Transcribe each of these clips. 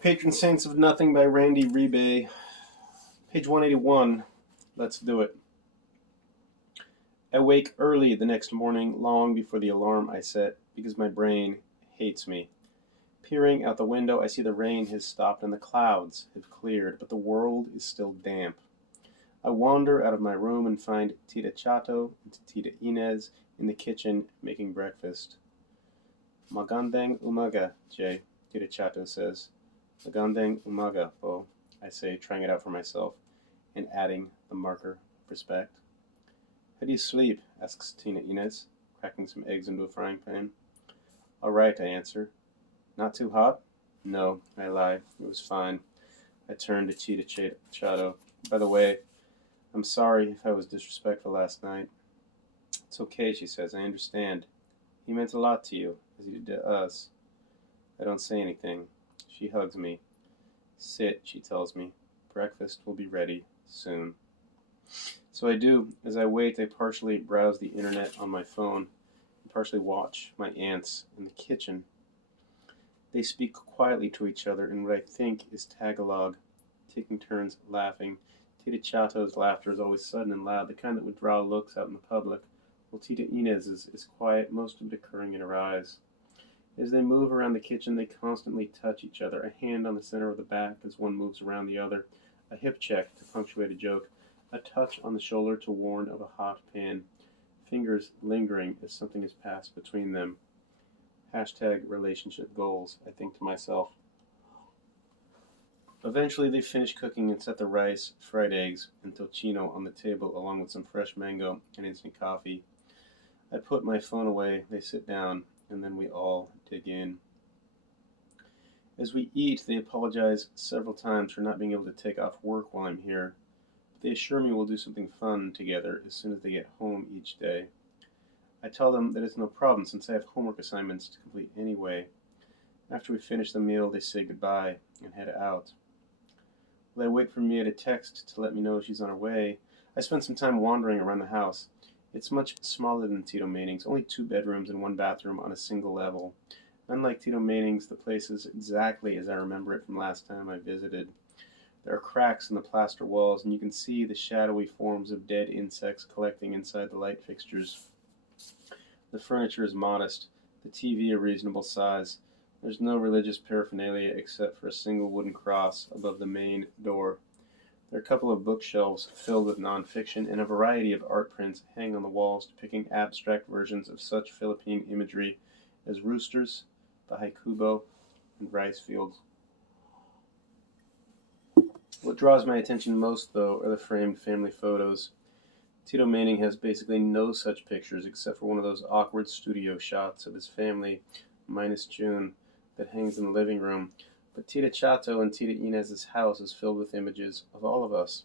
Patron Saints of Nothing by Randy Rebay. Page 181. Let's do it. I wake early the next morning, long before the alarm I set, because my brain hates me. Peering out the window, I see the rain has stopped and the clouds have cleared, but the world is still damp. I wander out of my room and find Tita Chato and Tita Inez in the kitchen making breakfast. Magandang umaga, Jay, Tita Chato says. Magandang umaga, po, I say, trying it out for myself, and adding the marker of respect. How do you sleep? Asks Tina Inez, cracking some eggs into a frying pan. All right, I answer. Not too hot? No, I lie. It was fine. I turn to Tita Chato. By the way, I'm sorry if I was disrespectful last night. It's okay, she says. I understand. He meant a lot to you, as he did to us. I don't say anything. She hugs me. Sit, she tells me. Breakfast will be ready soon. So I do. As I wait, I partially browse the internet on my phone and partially watch my aunts in the kitchen. They speak quietly to each other in what I think is Tagalog, taking turns laughing. Tita Chato's laughter is always sudden and loud, the kind that would draw looks out in the public, while Tita Inez's is quiet, most of it occurring in her eyes. As they move around the kitchen, they constantly touch each other, a hand on the center of the back as one moves around the other, a hip check to punctuate a joke, a touch on the shoulder to warn of a hot pan, fingers lingering as something has passed between them. Hashtag relationship goals, I think to myself. Eventually they finish cooking and set the rice, fried eggs, and tocino on the table along with some fresh mango and instant coffee. I put my phone away, they sit down, and then we all dig in. As we eat, they apologize several times for not being able to take off work while I'm here, but they assure me we'll do something fun together as soon as they get home each day. I tell them that it's no problem since I have homework assignments to complete anyway. After we finish the meal, they say goodbye and head out. While they wait for Mia to text to let me know she's on her way, I spend some time wandering around the house. It's much smaller than Tito Manning's, only 2 bedrooms and 1 bathroom on a single level. Unlike Tito Manning's, the place is exactly as I remember it from last time I visited. There are cracks in the plaster walls, and you can see the shadowy forms of dead insects collecting inside the light fixtures. The furniture is modest, the TV a reasonable size. There's no religious paraphernalia except for a single wooden cross above the main door. There are a couple of bookshelves filled with nonfiction, and a variety of art prints hang on the walls depicting abstract versions of such Philippine imagery as roosters, bahay kubo, and rice fields. What draws my attention most, though, are the framed family photos. Tito Manning has basically no such pictures except for one of those awkward studio shots of his family, minus June, that hangs in the living room. But Tita Chato and Tita Inez's house is filled with images of all of us.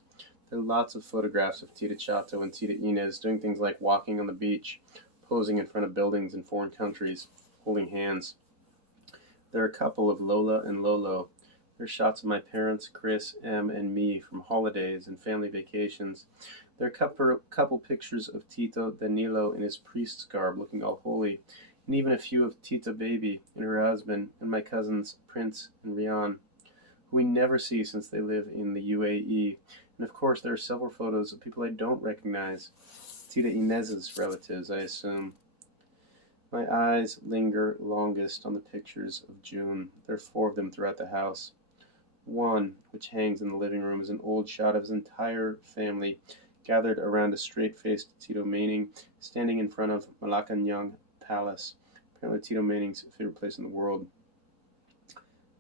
There are lots of photographs of Tita Chato and Tita Inez doing things like walking on the beach, posing in front of buildings in foreign countries, holding hands. There are a couple of Lola and Lolo. There are shots of my parents, Chris, Em, and me from holidays and family vacations. There are a couple pictures of Tito Danilo in his priest's garb looking all holy, and even a few of Tita Baby and her husband and my cousins Prince and Rian, who we never see since they live in the UAE. And of course there are several photos of people I don't recognize, Tita Inez's relatives, I assume. My eyes linger longest on the pictures of June. There are 4 of them throughout the house. One, which hangs in the living room, is an old shot of his entire family gathered around a straight-faced Tito Manning standing in front of Malacanang Palace, apparently Tito Manning's favorite place in the world.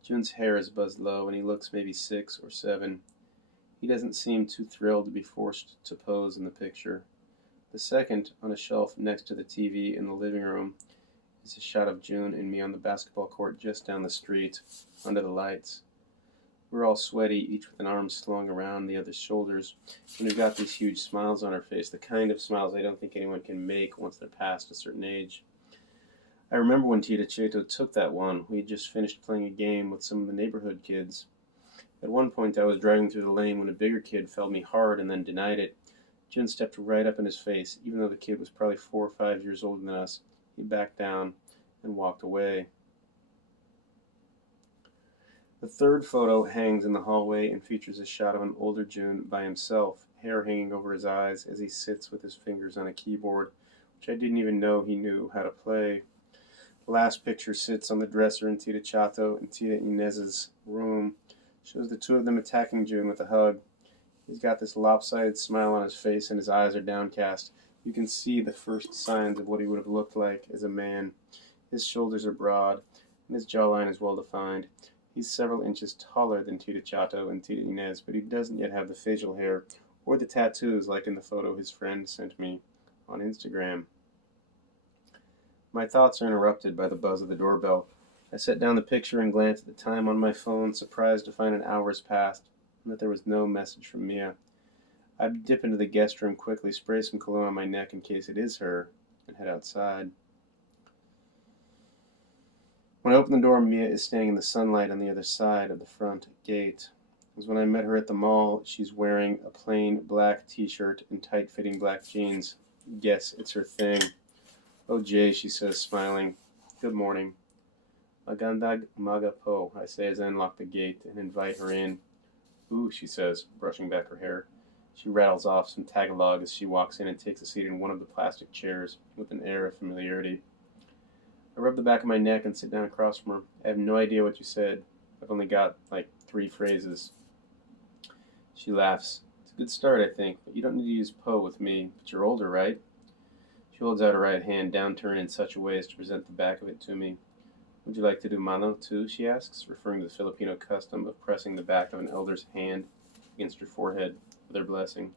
June's hair is buzzed low, and he looks maybe 6 or 7. He doesn't seem too thrilled to be forced to pose in the picture. The second, on a shelf next to the TV in the living room, is a shot of June and me on the basketball court just down the street, under the lights. We're all sweaty, each with an arm slung around the other's shoulders, and we've got these huge smiles on our face, the kind of smiles I don't think anyone can make once they're past a certain age. I remember when Tita Chato took that one. We had just finished playing a game with some of the neighborhood kids. At one point I was driving through the lane when a bigger kid felled me hard and then denied it. June stepped right up in his face. Even though the kid was probably 4 or 5 years older than us, he backed down and walked away. The third photo hangs in the hallway and features a shot of an older June by himself, hair hanging over his eyes as he sits with his fingers on a keyboard, which I didn't even know he knew how to play. The last picture sits on the dresser in Tita Chato and Tita Inez's room. Shows the two of them attacking June with a hug. He's got this lopsided smile on his face and his eyes are downcast. You can see the first signs of what he would have looked like as a man. His shoulders are broad and his jawline is well defined. He's several inches taller than Tita Chato and Tita Inez, but he doesn't yet have the facial hair or the tattoos like in the photo his friend sent me on Instagram. My thoughts are interrupted by the buzz of the doorbell. I set down the picture and glance at the time on my phone, surprised to find an hour has passed and that there was no message from Mia. I dip into the guest room quickly, spray some cologne on my neck in case it is her, and head outside. When I open the door, Mia is standing in the sunlight on the other side of the front gate. As when I met her at the mall, she's wearing a plain black t-shirt and tight-fitting black jeans. Guess it's her thing. "Oh, Jay," she says, smiling. "Good morning." "Magandag maga po," I say as I unlock the gate and invite her in. "Ooh," she says, brushing back her hair. She rattles off some Tagalog as she walks in and takes a seat in one of the plastic chairs with an air of familiarity. I rub the back of my neck and sit down across from her. "I have no idea what you said. I've only got, 3 phrases. She laughs. "It's a good start, I think, but you don't need to use po with me. But you're older, right?" She holds out her right hand, downturned in such a way as to present the back of it to me. "Would you like to do mano, too?" she asks, referring to the Filipino custom of pressing the back of an elder's hand against her forehead for their blessing.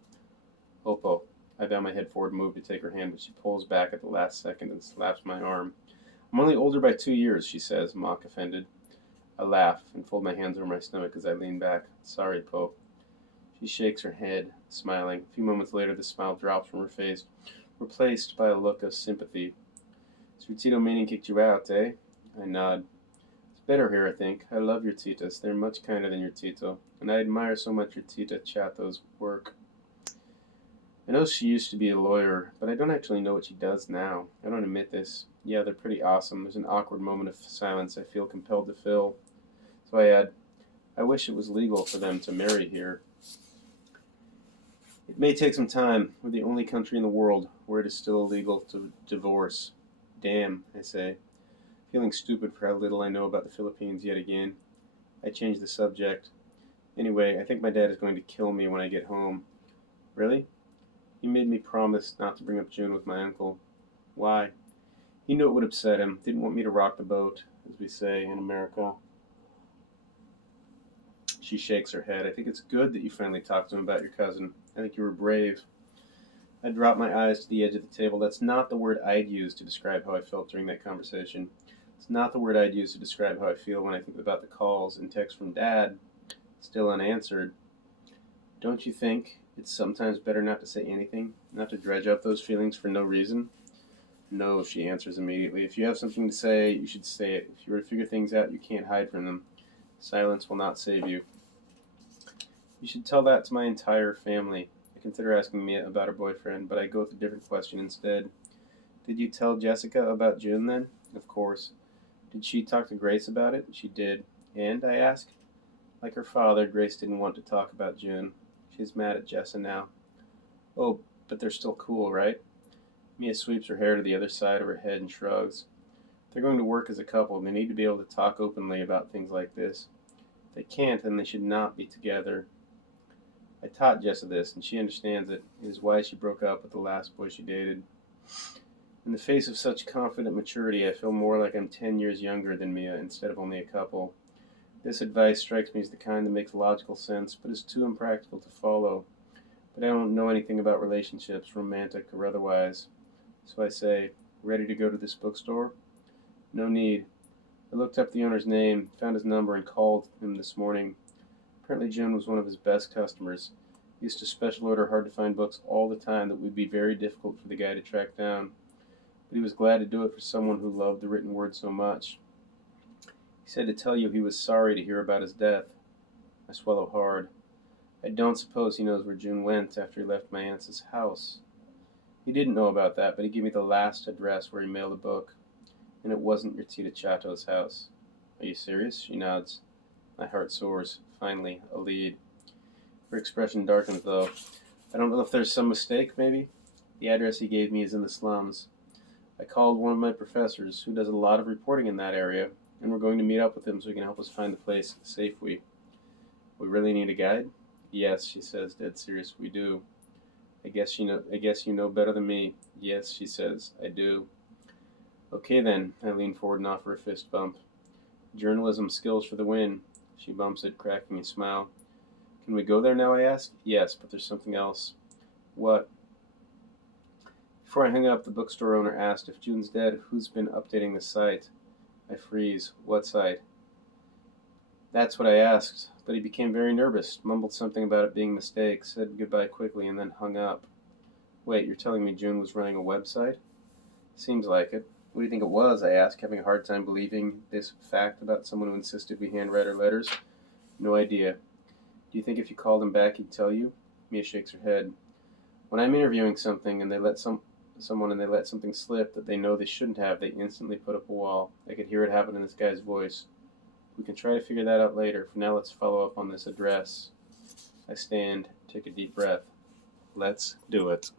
"Opo." I bow my head forward and move to take her hand, but she pulls back at the last second and slaps my arm. "I'm only older by 2 years," she says, mock offended. I laugh and fold my hands over my stomach as I lean back. "Sorry, Po." She shakes her head, smiling. A few moments later, the smile drops from her face, replaced by a look of sympathy. "So your Tito meaning kicked you out, eh?" I nod. "It's better here, I think. I love your Titas. They're much kinder than your Tito, and I admire so much your Tita Chato's work. I know she used to be a lawyer, but I don't actually know what she does now. I don't admit this. Yeah, they're pretty awesome." There's an awkward moment of silence I feel compelled to fill. So I add, "I wish it was legal for them to marry here." "It may take some time. We're the only country in the world where it is still illegal to divorce." "Damn," I say, feeling stupid for how little I know about the Philippines yet again. I change the subject. "Anyway, I think my dad is going to kill me when I get home." "Really?" "He made me promise not to bring up June with my uncle." "Why?" "He knew it would upset him. Didn't want me to rock the boat, as we say in America." She shakes her head. "I think it's good that you finally talked to him about your cousin. I think you were brave." I drop my eyes to the edge of the table. That's not the word I'd use to describe how I felt during that conversation. It's not the word I'd use to describe how I feel when I think about the calls and texts from Dad, still unanswered. "Don't you think it's sometimes better not to say anything, not to dredge up those feelings for no reason?" "No," she answers immediately. "If you have something to say, you should say it. If you were to figure things out, you can't hide from them. Silence will not save you." "You should tell that to my entire family." I consider asking Mia about her boyfriend, but I go with a different question instead. "Did you tell Jessica about June then?" "Of course." "Did she talk to Grace about it?" "She did." "And?" I ask. Like her father, Grace didn't want to talk about June. She's mad at Jessa now. "Oh, but they're still cool, right?" Mia sweeps her hair to the other side of her head and shrugs. "If they're going to work as a couple, they need to be able to talk openly about things like this. If they can't, then they should not be together." I taught Jessa this, and she understands it. It is why she broke up with the last boy she dated. In the face of such confident maturity, I feel more like I'm 10 years younger than Mia instead of only a couple. This advice strikes me as the kind that makes logical sense, but is too impractical to follow. But I don't know anything about relationships, romantic or otherwise. So I say, "Ready to go to this bookstore?" "No need." I looked up the owner's name, found his number, and called him this morning. Apparently June was one of his best customers. He used to special order hard-to-find books all the time that would be very difficult for the guy to track down. But he was glad to do it for someone who loved the written word so much. He said to tell you he was sorry to hear about his death. I swallow hard. I don't suppose he knows where June went after he left my aunt's house. He didn't know about that, but he gave me the last address where he mailed a book. And it wasn't your Tita Chato's house. Are you serious? She nods. My heart soars. Finally, a lead. Her expression darkens, though. I don't know if there's some mistake, maybe? The address he gave me is in the slums. I called one of my professors, who does a lot of reporting in that area, and we're going to meet up with him so he can help us find the place safely. We really need a guide? Yes, she says, dead serious. We do. I guess you know better than me. Yes, she says. I do. Okay then. I lean forward and offer a fist bump. Journalism skills for the win. She bumps it, cracking a smile. Can we go there now, I ask? Yes, but there's something else. What? Before I hung up, the bookstore owner asked, if June's dead, who's been updating the site? I freeze. What site? That's what I asked, but he became very nervous, mumbled something about it being a mistake, said goodbye quickly, and then hung up. Wait, you're telling me June was running a website? Seems like it. What do you think it was? I asked, having a hard time believing this fact about someone who insisted we handwrite our letters. No idea. Do you think if you called him back he'd tell you? Mia shakes her head. When I'm interviewing something and they let someone and they let something slip that they know they shouldn't have, they instantly put up a wall. I could hear it happen in this guy's voice. We can try to figure that out later. For now, let's follow up on this address. I stand, take a deep breath. Let's do it.